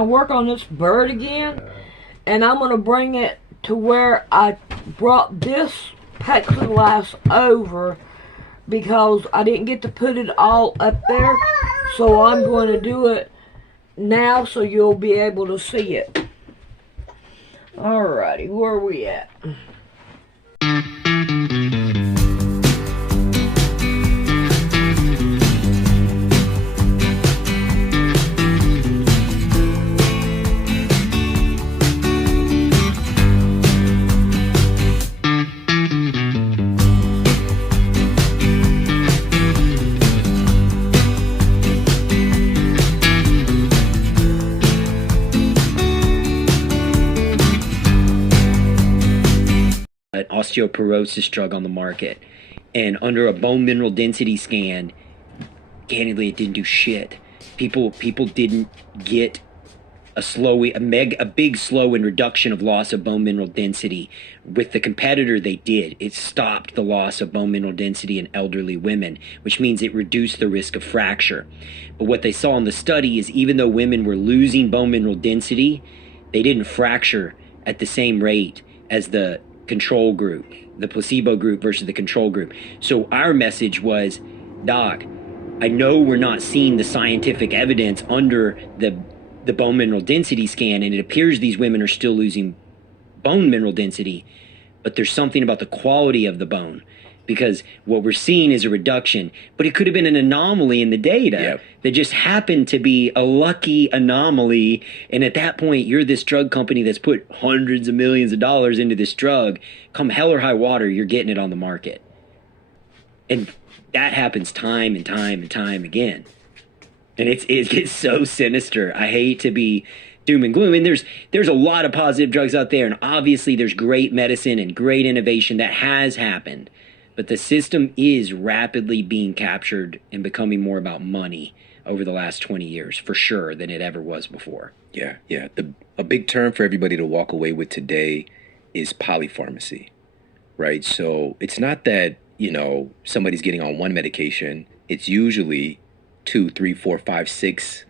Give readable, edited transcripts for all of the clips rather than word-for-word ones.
I work on this bird again, and I'm gonna bring it to where I brought this plexiglass over because I didn't get to put it all up there, so I'm going to do it now so you'll be able to see it. Alrighty, where are we at? An osteoporosis drug on the market, and under a bone mineral density scan, candidly, it didn't do shit. People didn't get a big slow in reduction of loss of bone mineral density. With the competitor, they did. It stopped the loss of bone mineral density in elderly women, which means it reduced the risk of fracture. But what they saw in the study is even though women were losing bone mineral density, they didn't fracture at the same rate as the control group, the placebo group versus the control group. So our message was, Doc, I know we're not seeing the scientific evidence under the bone mineral density scan, and it appears these women are still losing bone mineral density, but there's something about the quality of the bone, because what we're seeing is a reduction, but it could have been an anomaly in the data that just happened to be a lucky anomaly. And at that point, you're this drug company that's put hundreds of millions of dollars into this drug. Come hell or high water, you're getting it on the market. And that happens time and time and time again. And it gets so sinister. I hate to be doom and gloom. And there's a lot of positive drugs out there. And obviously there's great medicine and great innovation that has happened. But the system is rapidly being captured and becoming more about money over the last 20 years, for sure, than it ever was before. Yeah. A big term for everybody to walk away with today is polypharmacy, right? So it's not that, somebody's getting on one medication. It's usually 2, 3, 4, 5, 6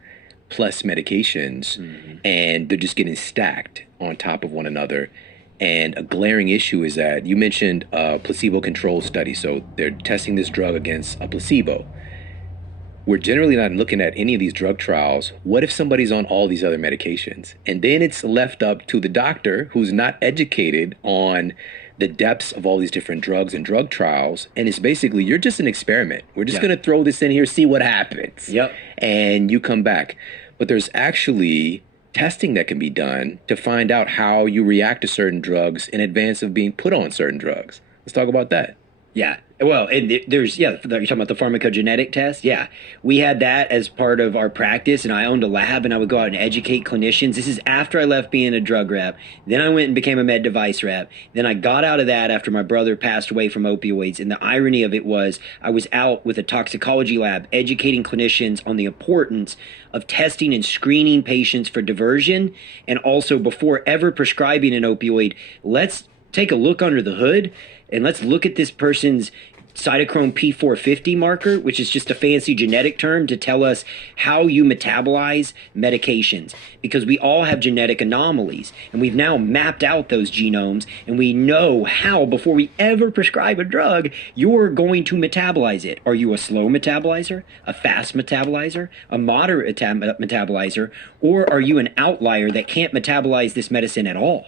plus medications, and they're just getting stacked on top of one another. And a glaring issue is that you mentioned a placebo-controlled study. So they're testing this drug against a placebo. We're generally not looking at any of these drug trials. What if somebody's on all these other medications? And then it's left up to the doctor who's not educated on the depths of all these different drugs and drug trials. And it's basically, you're just an experiment. We're just going to throw this in here, see what happens. Yep. And you come back. But there's actually testing that can be done to find out how you react to certain drugs in advance of being put on certain drugs. Let's talk about that. Yeah. Well, and you're talking about the pharmacogenetic test? Yeah. We had that as part of our practice, and I owned a lab, and I would go out and educate clinicians. This is after I left being a drug rep. Then I went and became a med device rep. Then I got out of that after my brother passed away from opioids. And the irony of it was I was out with a toxicology lab educating clinicians on the importance of testing and screening patients for diversion. And also, before ever prescribing an opioid, let's take a look under the hood and let's look at this person's cytochrome P450 marker, which is just a fancy genetic term to tell us how you metabolize medications, because we all have genetic anomalies, and we've now mapped out those genomes, and we know how, before we ever prescribe a drug, you're going to metabolize it. Are you a slow metabolizer, a fast metabolizer, a moderate metabolizer, or are you an outlier that can't metabolize this medicine at all?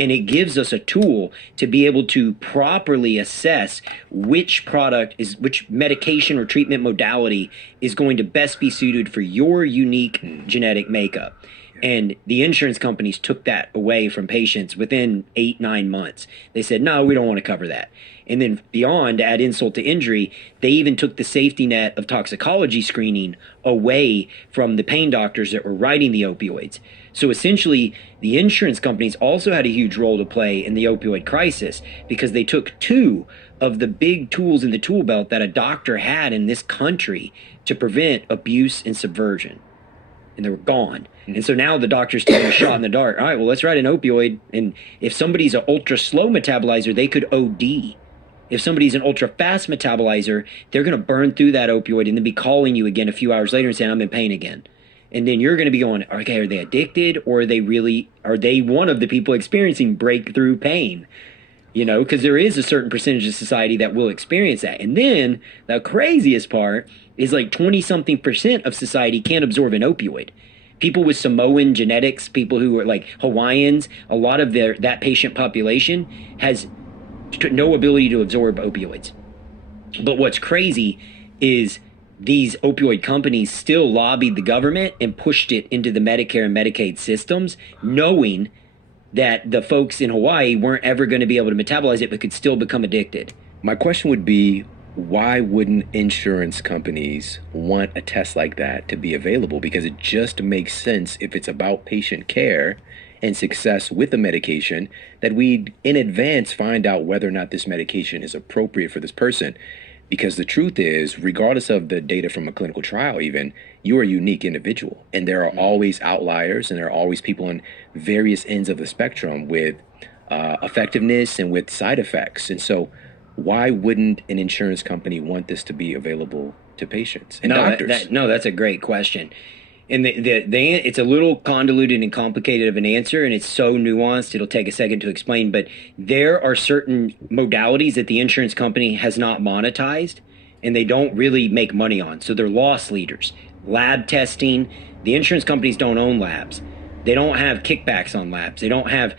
And it gives us a tool to be able to properly assess which medication or treatment modality is going to best be suited for your unique genetic makeup. And the insurance companies took that away from patients within 8-9 months. They said, no, we don't want to cover that. And then beyond, to add insult to injury, they even took the safety net of toxicology screening away from the pain doctors that were writing the opioids. So essentially, the insurance companies also had a huge role to play in the opioid crisis, because they took two of the big tools in the tool belt that a doctor had in this country to prevent abuse and subversion. And they were gone. And so now the doctor's taking a shot in the dark. All right, well, let's write an opioid. And if somebody's an ultra slow metabolizer, they could OD. If somebody's an ultra fast metabolizer, they're going to burn through that opioid and then be calling you again a few hours later and saying, I'm in pain again. And then you're going to be going, okay, are they addicted, or are they one of the people experiencing breakthrough pain? You know, because there is a certain percentage of society that will experience that. And then the craziest part is like 20-something% of society can't absorb an opioid. People with Samoan genetics, people who are like Hawaiians, a lot of that patient population has no ability to absorb opioids. But what's crazy is these opioid companies still lobbied the government and pushed it into the Medicare and Medicaid systems, knowing that the folks in Hawaii weren't ever going to be able to metabolize it, but could still become addicted. My question would be, why wouldn't insurance companies want a test like that to be available? Because it just makes sense, if it's about patient care and success with the medication, that we'd in advance find out whether or not this medication is appropriate for this person. Because the truth is, regardless of the data from a clinical trial even, you're a unique individual. And there are always outliers, and there are always people on various ends of the spectrum with effectiveness and with side effects. And so why wouldn't an insurance company want this to be available to patients and doctors? That's a great question. And it's a little convoluted and complicated of an answer, and it's so nuanced, it'll take a second to explain. But there are certain modalities that the insurance company has not monetized, and they don't really make money on. So they're loss leaders. Lab testing, the insurance companies don't own labs. They don't have kickbacks on labs. They don't have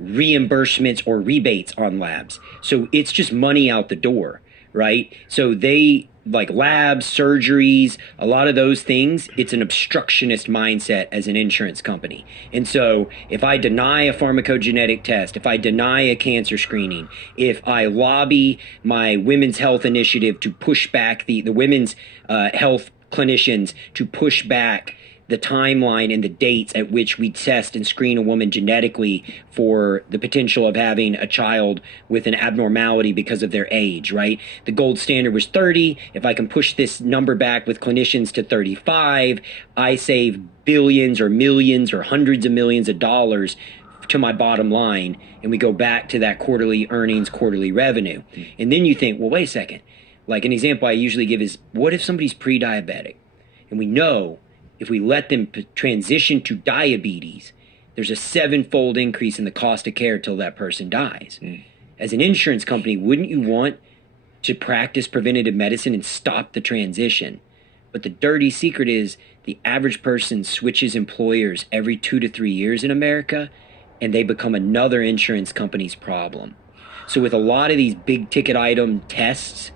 reimbursements or rebates on labs. So it's just money out the door, right? So they, like labs, surgeries, a lot of those things, it's an obstructionist mindset as an insurance company. And so if I deny a pharmacogenetic test, if I deny a cancer screening, if I lobby my women's health initiative to push back the women's health clinicians to push back the timeline and the dates at which we test and screen a woman genetically for the potential of having a child with an abnormality because of their age, right? The gold standard was 30. If I can push this number back with clinicians to 35, I save billions or millions or hundreds of millions of dollars to my bottom line, and we go back to that quarterly earnings, quarterly revenue. And then you think, well, wait a second. Like an example I usually give is, what if somebody's pre-diabetic? And we know if we let them transition to diabetes, there's a 7-fold increase in the cost of care till that person dies. As an insurance company, wouldn't you want to practice preventative medicine and stop the transition? But the dirty secret is the average person switches employers every 2 to 3 years in America, and they become another insurance company's problem. So with a lot of these big ticket item tests,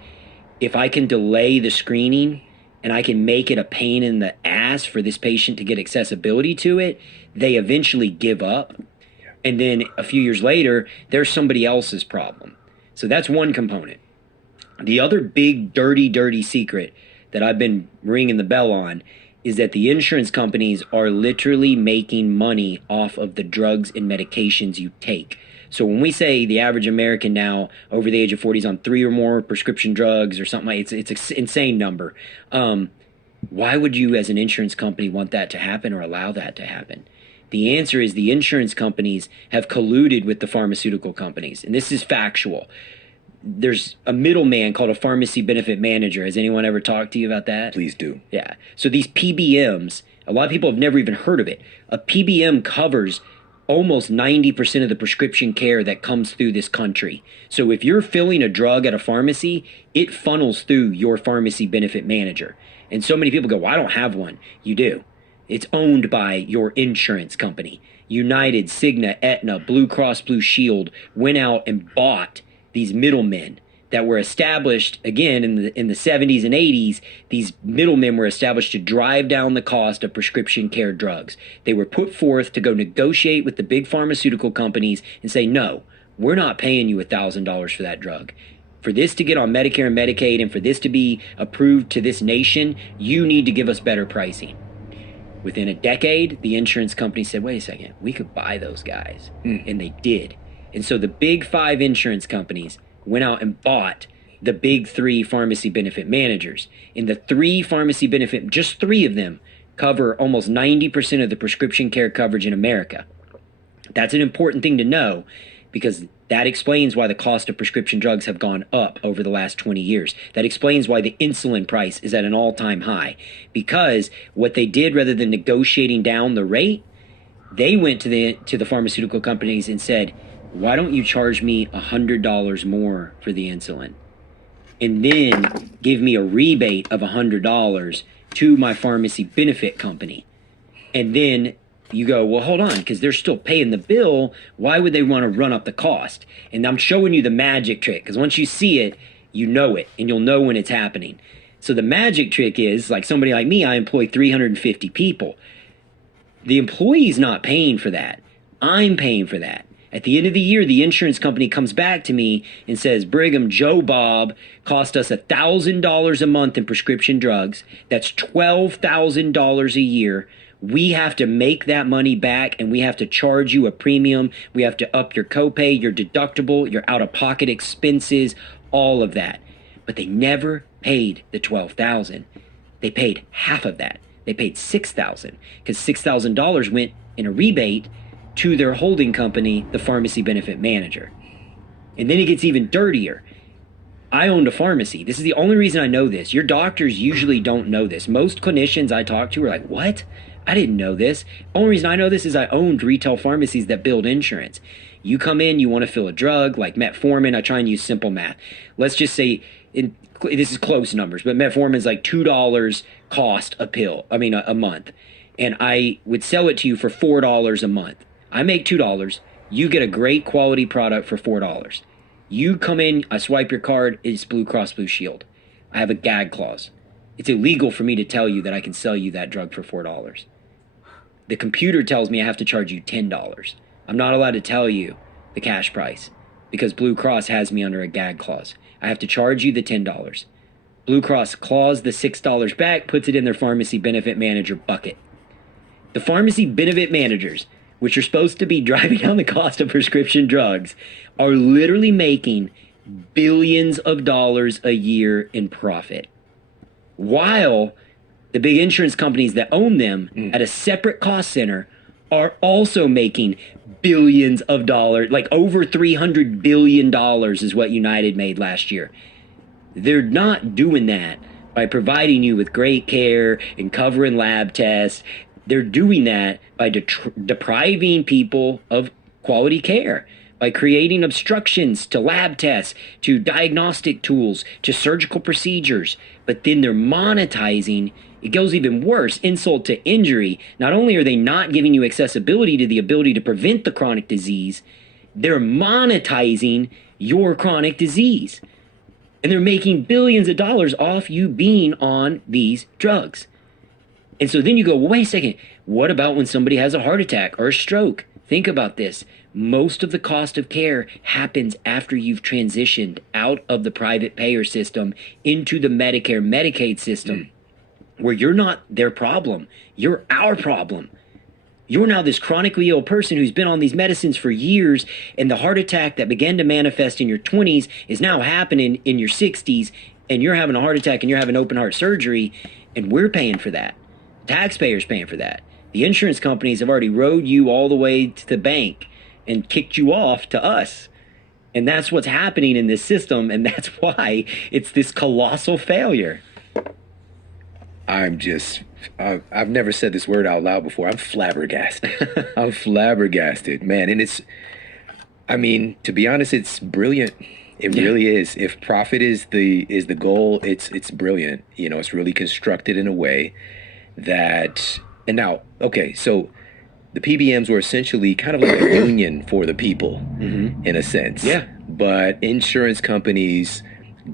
if I can delay the screening and I can make it a pain in the ass for this patient to get accessibility to it, they eventually give up. And then a few years later, there's somebody else's problem. So that's one component. The other big, dirty secret that I've been ringing the bell on is that the insurance companies are literally making money off of the drugs and medications you take. So when we say the average American now over the age of 40 is on 3 or more prescription drugs or something like it's an insane number. Why would you as an insurance company want that to happen or allow that to happen? The answer is the insurance companies have colluded with the pharmaceutical companies. And this is factual. There's a middleman called a pharmacy benefit manager. Has anyone ever talked to you about that? Please do. Yeah. So these PBMs, a lot of people have never even heard of it. A PBM covers almost 90% of the prescription care that comes through this country. So if you're filling a drug at a pharmacy, it funnels through your pharmacy benefit manager. And so many people go, well, I don't have one. You do. It's owned by your insurance company. United, Cigna, Aetna, Blue Cross Blue Shield went out and bought these middlemen that were established, again, in the 70s and 80s. These middlemen were established to drive down the cost of prescription care drugs. They were put forth to go negotiate with the big pharmaceutical companies and say, no, we're not paying you $1,000 for that drug. For this to get on Medicare and Medicaid and for this to be approved to this nation, you need to give us better pricing. Within a decade, the insurance company said, wait a second, we could buy those guys. And they did. And so the big 5 insurance companies went out and bought the big 3 pharmacy benefit managers. And the 3 pharmacy benefit, just 3 of them, cover almost 90% of the prescription care coverage in America. That's an important thing to know. because that explains why the cost of prescription drugs have gone up over the last 20 years. That explains why the insulin price is at an all-time high, because what they did, rather than negotiating down the rate, they went to the pharmaceutical companies and said, why don't you charge me $100 more for the insulin, and then give me a rebate of $100 to my pharmacy benefit company? And then you go, well, hold on, because they're still paying the bill. Why would they want to run up the cost? And I'm showing you the magic trick, because once you see it, you know it, and you'll know when it's happening. So the magic trick is, like somebody like me, I employ 350 people. The employee's not paying for that. I'm paying for that. At the end of the year, the insurance company comes back to me and says, Brigham, Joe Bob cost us $1,000 a month in prescription drugs. That's $12,000 a year. We have to make that money back, and we have to charge you a premium. We have to up your copay, your deductible, your out-of-pocket expenses, all of that. But they never paid the $12,000. They paid half of that. They paid $6,000, because $6,000 went in a rebate to their holding company, the pharmacy benefit manager. And then it gets even dirtier. I owned a pharmacy. This is the only reason I know this. Your doctors usually don't know this. Most clinicians I talk to are like, what? I didn't know this. Only reason I know this is I owned retail pharmacies that billed insurance. You come in, you want to fill a drug like metformin. I try and use simple math. Let's just say, this is close numbers, but metformin is like $2 cost a month. And I would sell it to you for $4 a month. I make $2. You get a great quality product for $4. You come in, I swipe your card, it's Blue Cross Blue Shield. I have a gag clause. It's illegal for me to tell you that I can sell you that drug for $4. The computer tells me I have to charge you $10. I'm not allowed to tell you the cash price because Blue Cross has me under a gag clause. I have to charge you the $10. Blue Cross claws the $6 back, puts it in their pharmacy benefit manager bucket. The pharmacy benefit managers, which are supposed to be driving down the cost of prescription drugs, are literally making billions of dollars a year in profit, while the big insurance companies that own them at a separate cost center are also making billions of dollars, like over $300 billion is what United made last year. They're not doing that by providing you with great care and covering lab tests. They're doing that by depriving people of quality care, by creating obstructions to lab tests, to diagnostic tools, to surgical procedures. But then they're monetizing. It goes even worse, insult to injury. Not only are they not giving you accessibility to the ability to prevent the chronic disease, they're monetizing your chronic disease. And they're making billions of dollars off you being on these drugs. And so then you go, well, wait a second. What about when somebody has a heart attack or a stroke? Think about this. Most of the cost of care happens after you've transitioned out of the private payer system into the Medicare, Medicaid system, where you're not their problem. You're our problem. You're now this chronically ill person who's been on these medicines for years, and the heart attack that began to manifest in your 20s is now happening in your 60s, and you're having a heart attack and you're having open heart surgery, and we're paying for that. Taxpayers paying for that. The insurance companies have already rode you all the way to the bank and kicked you off to us. And that's what's happening in this system, and that's why it's this colossal failure. I've never said this word out loud before. I'm flabbergasted. I'm flabbergasted, man. And to be honest, it's brilliant. It really is. If profit is the goal, it's brilliant. It's really constructed in a way that, and now, okay, so the PBMs were essentially kind of like a union for the people, in a sense. Yeah. But insurance companies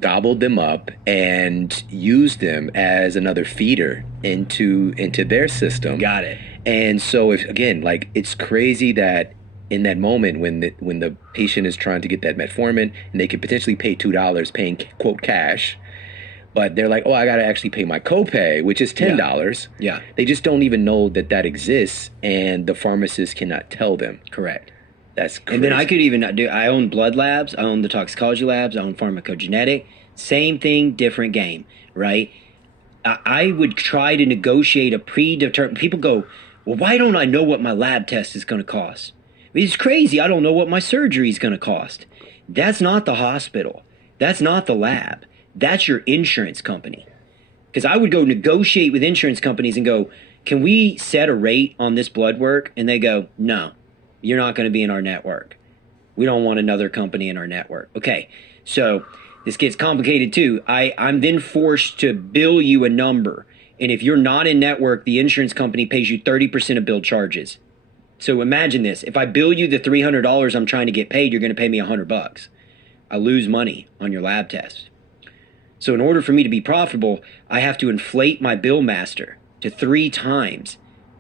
gobbled them up and used them as another feeder into their system. Got it. And so, it's crazy that in that moment when the patient is trying to get that metformin and they could potentially pay $2 paying quote cash, but they're like, oh, I got to actually pay my copay, which is $10. Yeah. They just don't even know that exists, and the pharmacist cannot tell them. Correct. That's crazy. And then I could even I own blood labs, I own the toxicology labs, I own pharmacogenetic. Same thing, different game, right? I would try to negotiate a predetermined. People go, well, why don't I know what my lab test is going to cost? It's crazy. I don't know what my surgery is going to cost. That's not the hospital. That's not the lab. That's your insurance company. Because I would go negotiate with insurance companies and go, can we set a rate on this blood work? And they go, no, you're not going to be in our network. We don't want another company in our network. Okay, so this gets complicated too. I'm then forced to bill you a number. And if you're not in network, the insurance company pays you 30% of bill charges. So imagine this. If I bill you the $300 I'm trying to get paid, you're going to pay me $100. I lose money on your lab test. So in order for me to be profitable, I have to inflate my bill master to 3 times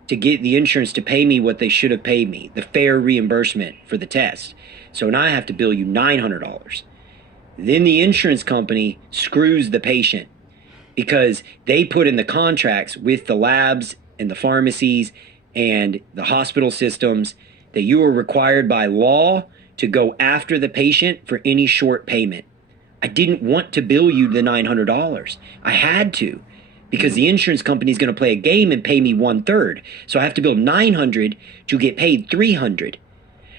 to get the insurance to pay me what they should have paid me, the fair reimbursement for the test. So now I have to bill you $900. Then the insurance company screws the patient because they put in the contracts with the labs and the pharmacies and the hospital systems that you are required by law to go after the patient for any short payment. I didn't want to bill you the $900. I had to because the insurance company is going to play a game and pay me 1/3. So I have to bill $900 to get paid $300.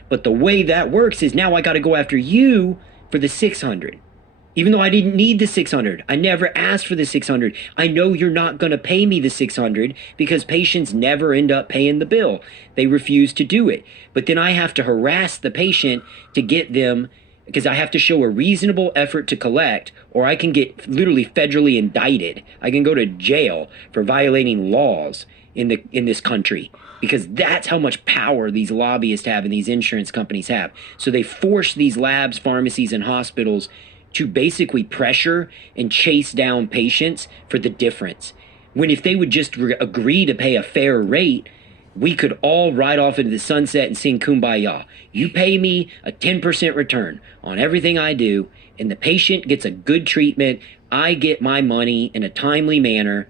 But the way that works is now I got to go after you for the $600. Even though I didn't need the $600, I never asked for the $600. I know you're not going to pay me the $600 because patients never end up paying the bill. They refuse to do it. But then I have to harass the patient to get them because I have to show a reasonable effort to collect, or I can get literally federally indicted. I can go to jail for violating laws in this country because that's how much power these lobbyists have and these insurance companies have. So they force these labs, pharmacies, and hospitals to basically pressure and chase down patients for the difference. When if they would just agree to pay a fair rate, we could all ride off into the sunset and sing Kumbaya. You pay me a 10% return on everything I do, and the patient gets a good treatment. I get my money in a timely manner,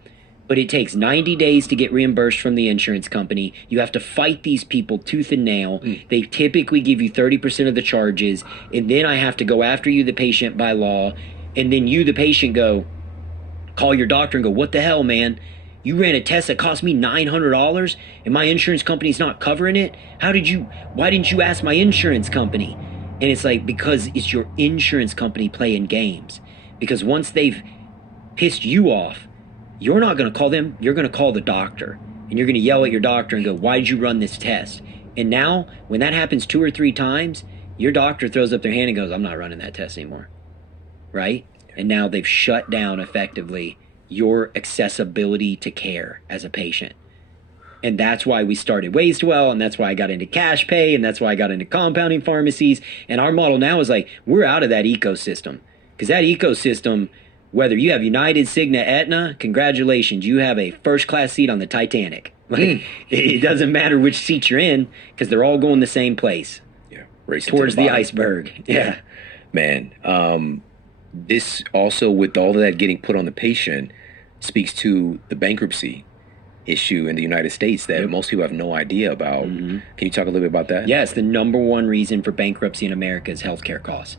but it takes 90 days to get reimbursed from the insurance company. You have to fight these people tooth and nail. They typically give you 30% of the charges, and then I have to go after you, the patient, by law, and then you, the patient, call your doctor and go, what the hell, man? You ran a test that cost me $900 and my insurance company's not covering it? Why didn't you ask my insurance company? And it's like, because it's your insurance company playing games. Because once they've pissed you off, you're not going to call them, you're going to call the doctor. And you're going to yell at your doctor and go, why did you run this test? And now, when that happens 2 or 3 times, your doctor throws up their hand and goes, I'm not running that test anymore. Right? And now they've shut down effectively your accessibility to care as a patient. And that's why we started Wastewell, and that's why I got into cash pay, and that's why I got into compounding pharmacies. And our model now is like, we're out of that ecosystem. Because that ecosystem, whether you have United, Cigna, Aetna, congratulations, you have a first-class seat on the Titanic. Like, it doesn't matter which seat you're in, because they're all going the same place. Yeah, racing towards to the iceberg. Yeah. Man, this also, with all of that getting put on the patient, speaks to the bankruptcy issue in the United States that most people have no idea about. Can you talk a little bit about that? Yes, the number one reason for bankruptcy in America is healthcare costs.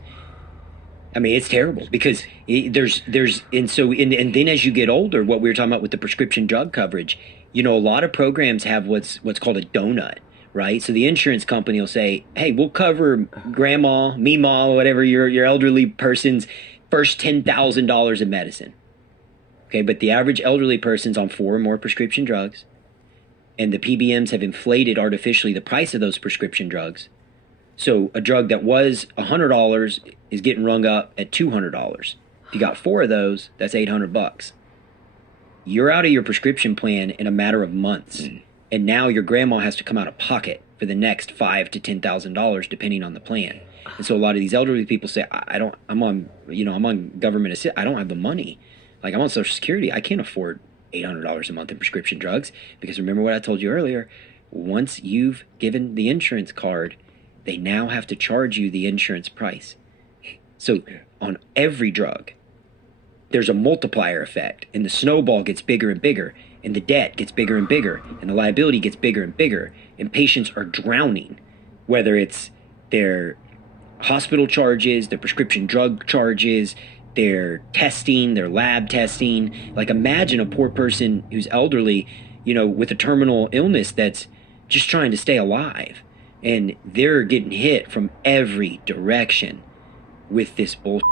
I mean, it's terrible because and then as you get older, what we were talking about with the prescription drug coverage, a lot of programs have what's called a donut, right? So the insurance company will say, hey, we'll cover grandma, Meemaw, whatever, your elderly person's first $10,000 of medicine. Okay, but the average elderly person's on 4 or more prescription drugs, and the PBMs have inflated artificially the price of those prescription drugs. So a drug that was $100 is getting rung up at $200. If you got 4 of those, that's $800. You're out of your prescription plan in a matter of months, and now your grandma has to come out of pocket for the next $5,000 to $10,000 depending on the plan. And so a lot of these elderly people say, I'm on government assist. I don't have the money. Like, I'm on Social Security. I can't afford $800 a month in prescription drugs because remember what I told you earlier. Once you've given the insurance card, they now have to charge you the insurance price. So on every drug, there's a multiplier effect, and the snowball gets bigger and bigger, and the debt gets bigger and bigger, and the liability gets bigger and bigger, and patients are drowning, whether it's their hospital charges, their prescription drug charges, their testing, their lab testing. Like, imagine a poor person who's elderly, with a terminal illness that's just trying to stay alive. and they're getting hit from every direction with this bullshit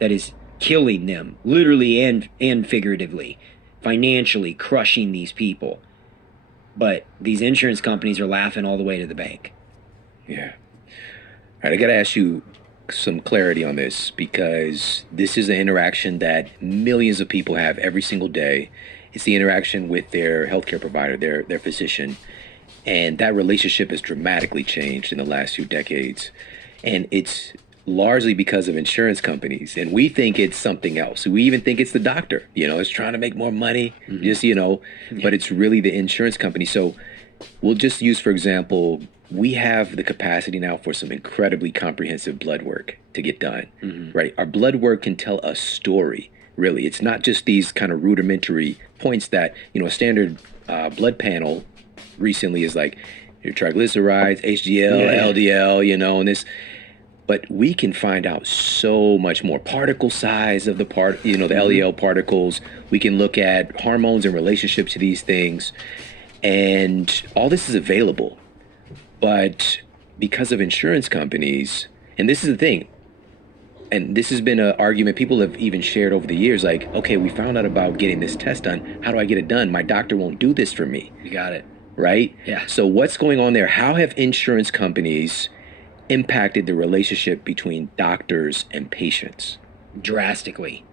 that is killing them, literally and figuratively, financially crushing these people. But these insurance companies are laughing all the way to the bank. Yeah. All right, I got to ask you some clarity on this, because this is an interaction that millions of people have every single day. It's the interaction with their healthcare provider, their physician, and that relationship has dramatically changed in the last few decades. And it's largely because of insurance companies, and we think it's something else. We even think it's the doctor, it's trying to make more money, but it's really the insurance company. So we'll just use, for example, we have the capacity now for some incredibly comprehensive blood work to get done, right? Our blood work can tell a story, really. It's not just these kind of rudimentary points that, a standard blood panel recently is like your triglycerides, HDL, LDL, and this. But we can find out so much more. Particle size of the the LDL particles. We can look at hormones in relationship to these things. And all this is available. But because of insurance companies, and this is the thing, and this has been an argument people have even shared over the years, like, okay, we found out about getting this test done. How do I get it done? My doctor won't do this for me. You got it. Right? Yeah. So what's going on there? How have insurance companies impacted the relationship between doctors and patients? Drastically.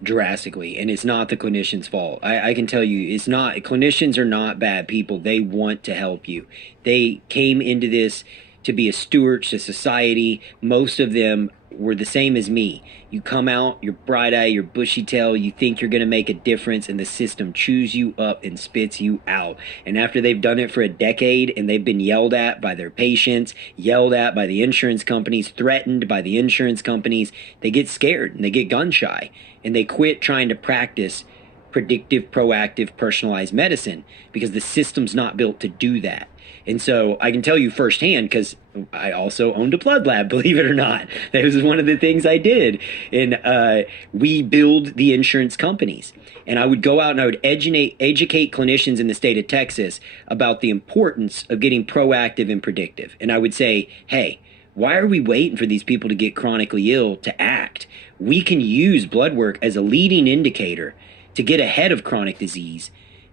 And it's not the clinician's fault. I can tell you, it's not. Clinicians are not bad people. They want to help you. They came into this to be a steward to society. Most of them were the same as me. You come out, you're bright-eyed, you're bushy-tailed, you think you're going to make a difference, and the system chews you up and spits you out. And after they've done it for a decade and they've been yelled at by their patients, yelled at by the insurance companies, threatened by the insurance companies, they get scared and they get gun-shy, and they quit trying to practice predictive, proactive, personalized medicine because the system's not built to do that. And so I can tell you firsthand, because I also owned a blood lab, believe it or not. That was one of the things I did. And we build the insurance companies. And I would go out and I would educate clinicians in the state of Texas about the importance of getting proactive and predictive. And I would say, hey, why are we waiting for these people to get chronically ill to act? We can use blood work as a leading indicator to get ahead of chronic disease.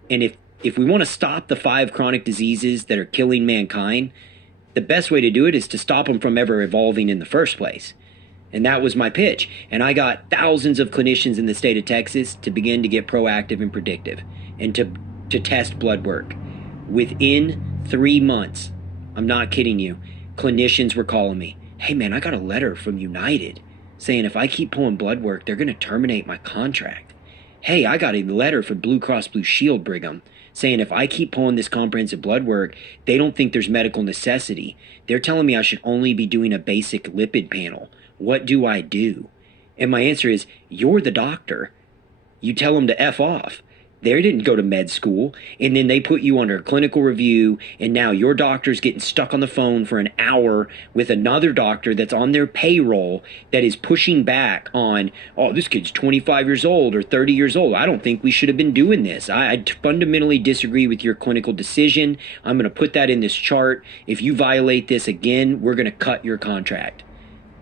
And if we want to stop the 5 chronic diseases that are killing mankind, the best way to do it is to stop them from ever evolving in the first place. And that was my pitch. And I got thousands of clinicians in the state of Texas to begin to get proactive and predictive and to test blood work. Within 3 months, I'm not kidding you, clinicians were calling me, hey man, I got a letter from United saying if I keep pulling blood work, they're going to terminate my contract. Hey, I got a letter from Blue Cross Blue Shield Brigham saying if I keep pulling this comprehensive blood work, they don't think there's medical necessity. They're telling me I should only be doing a basic lipid panel. What do I do? And my answer is, you're the doctor. You tell them to F off. They didn't go to med school, and then they put you under a clinical review, and now your doctor's getting stuck on the phone for an hour with another doctor that's on their payroll that is pushing back on, oh, this kid's 25 years old or 30 years old. I don't think we should have been doing this. I fundamentally disagree with your clinical decision. I'm going to put that in this chart. If you violate this again, we're going to cut your contract.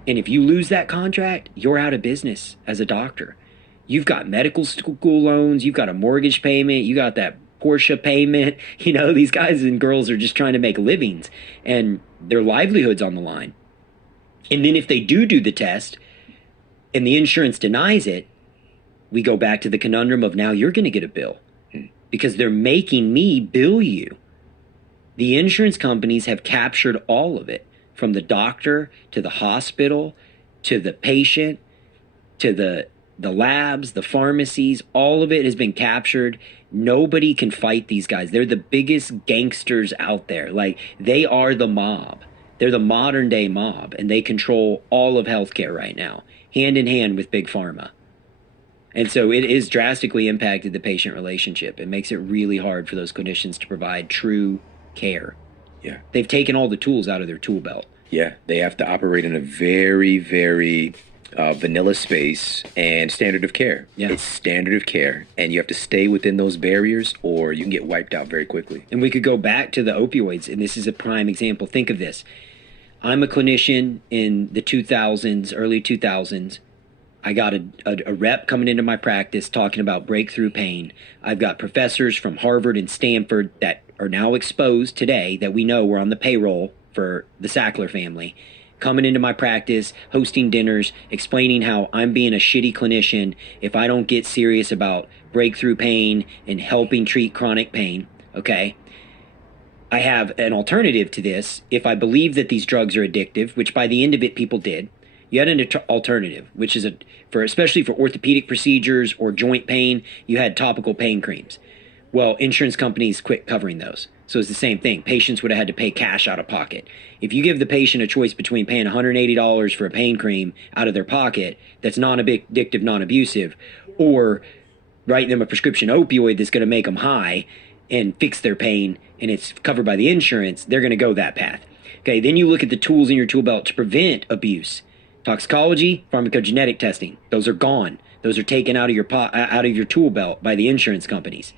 And if you lose that contract, you're out of business as a doctor. You've got medical school loans, you've got a mortgage payment, you got that Porsche payment. These guys and girls are just trying to make livings and their livelihood's on the line. And then if they do the test and the insurance denies it, we go back to the conundrum of now you're going to get a bill because they're making me bill you. The insurance companies have captured all of it, from the doctor to the hospital to the patient to the labs, the pharmacies. All of it has been captured. Nobody can fight these guys. They're the biggest gangsters out there. Like, they are the mob. They're the modern day mob, and they control all of healthcare right now, hand in hand with Big Pharma. And so it has drastically impacted the patient relationship. It makes it really hard for those clinicians to provide true care. Yeah. They've taken all the tools out of their tool belt. Yeah, they have to operate in a very, very vanilla space and standard of care. Yeah. It's standard of care, and you have to stay within those barriers or you can get wiped out very quickly. And we could go back to the opioids, and this is a prime example. Think of this. I'm a clinician in the 2000s, early 2000s. I got a rep coming into my practice talking about breakthrough pain. I've got professors from Harvard and Stanford that are now exposed today that we know were on the payroll for the Sackler family, coming into my practice, hosting dinners, explaining how I'm being a shitty clinician if I don't get serious about breakthrough pain and helping treat chronic pain, okay? I have an alternative to this. If I believe that these drugs are addictive, which by the end of it people did, you had an alternative, which is especially for orthopedic procedures or joint pain, you had topical pain creams. Well, insurance companies quit covering those. So it's the same thing. Patients would have had to pay cash out of pocket. If you give the patient a choice between paying $180 for a pain cream out of their pocket that's non-addictive, non-abusive, or write them a prescription opioid that's going to make them high and fix their pain and it's covered by the insurance, they're going to go that path. Okay, then you look at the tools in your tool belt to prevent abuse. Toxicology, pharmacogenetic testing, those are gone. Those are taken out of your tool belt by the insurance companies.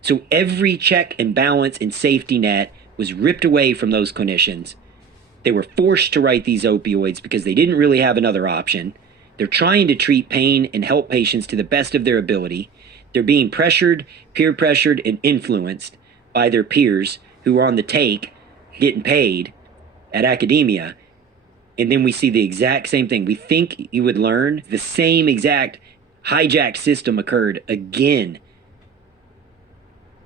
So every check and balance and safety net was ripped away from those clinicians. They were forced to write these opioids because they didn't really have another option. They're trying to treat pain and help patients to the best of their ability. They're being pressured, peer pressured, and influenced by their peers who are on the take, getting paid at academia. And then we see the exact same thing. We think you would learn the same exact hijacked system occurred again.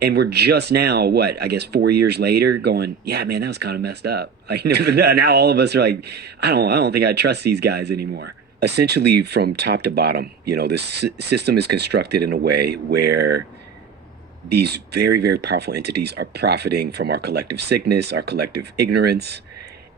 And we're just now, 4 years later going, yeah, man, that was kind of messed up. Like now all of us are like, I don't think I trust these guys anymore. Essentially from top to bottom, this system is constructed in a way where these very, very powerful entities are profiting from our collective sickness, our collective ignorance.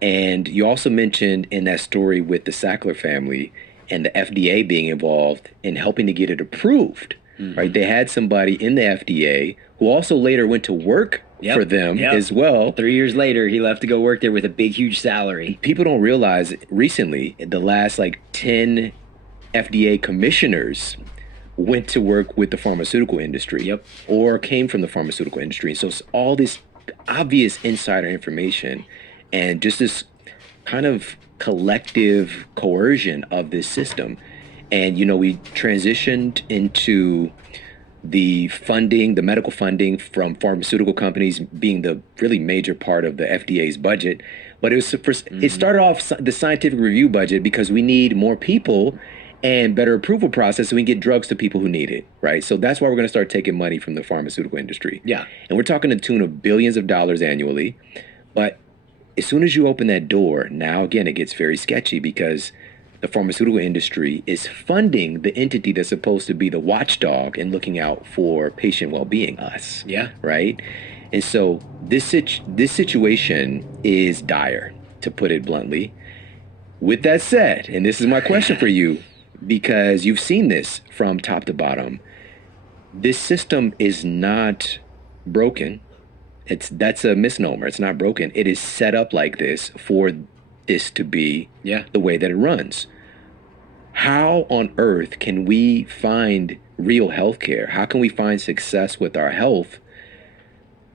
And you also mentioned in that story with the Sackler family and the FDA being involved in helping to get it approved, right? They had somebody in the FDA who also later went to work for them as well. 3 years later, he left to go work there with a big, huge salary. People don't realize recently, the last 10 FDA commissioners went to work with the pharmaceutical industry or came from the pharmaceutical industry. So it's all this obvious insider information and just this kind of collective coercion of this system. And, we transitioned into the funding, the medical funding from pharmaceutical companies being the really major part of the FDA's budget. But it started off the scientific review budget because we need more people and better approval process so we can get drugs to people who need it, right? So that's why we're going to start taking money from the pharmaceutical industry. Yeah. And we're talking to the tune of billions of dollars annually. But as soon as you open that door, now again, it gets very sketchy because the pharmaceutical industry is funding the entity that's supposed to be the watchdog and looking out for patient well-being, us. Yeah. Right? And so this situation is dire, to put it bluntly. With that said, and this is my question for you, because you've seen this from top to bottom, this system is not broken. That's a misnomer. It's not broken. It is set up like this for this to be the way that it runs. How on earth can we find real healthcare? How can we find success with our health?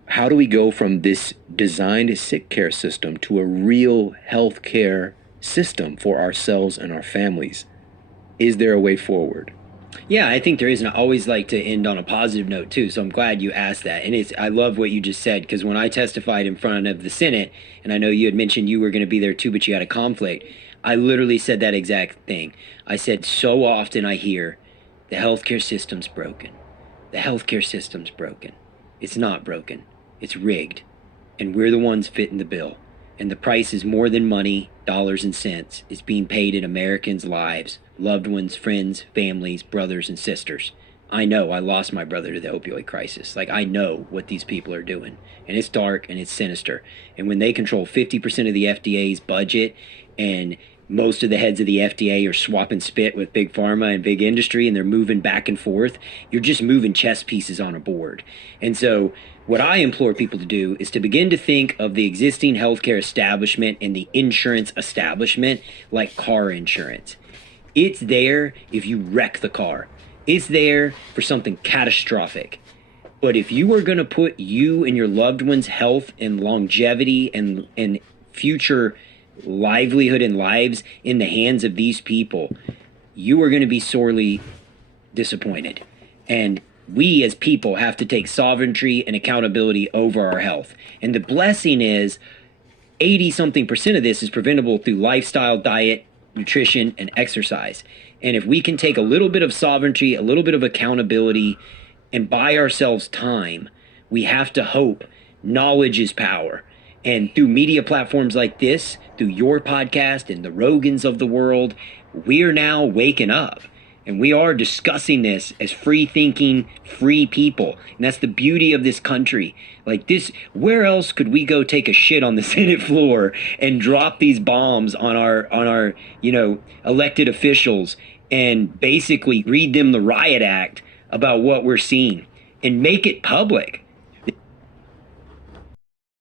How do we go from this designed sick care system to a real healthcare system for ourselves and our families? Is there a way forward? Yeah, I think there is, and I always like to end on a positive note too. So I'm glad you asked that, and I love what you just said, because when I testified in front of the Senate, and I know you had mentioned you were going to be there too, but you had a conflict. I literally said that exact thing. I said, so often I hear the healthcare system's broken. The healthcare system's broken. It's not broken. It's rigged, and we're the ones fitting the bill. And the price is more than money, dollars and cents. It's being paid in Americans' lives, loved ones, friends, families, brothers, and sisters. I know I lost my brother to the opioid crisis. I know what these people are doing. And it's dark and it's sinister. And when they control 50% of the FDA's budget and most of the heads of the FDA are swapping spit with big pharma and big industry and they're moving back and forth, you're just moving chess pieces on a board. And so what I implore people to do is to begin to think of the existing healthcare establishment and the insurance establishment like car insurance. It's there if you wreck the car. It's there for something catastrophic. But if you are going to put you and your loved ones' health and longevity and future livelihood and lives in the hands of these people, you are going to be sorely disappointed. And we as people have to take sovereignty and accountability over our health. And the blessing is 80-something% of this is preventable through lifestyle, diet, nutrition, and exercise. And if we can take a little bit of sovereignty, a little bit of accountability, and buy ourselves time, we have to hope knowledge is power. And through media platforms like this, through your podcast and the Rogans of the world, we are now waking up. And we are discussing this as free thinking, free people. And that's the beauty of this country. Like this, where else could we go take a shit on the Senate floor and drop these bombs on our elected officials and basically read them the riot act about what we're seeing and make it public?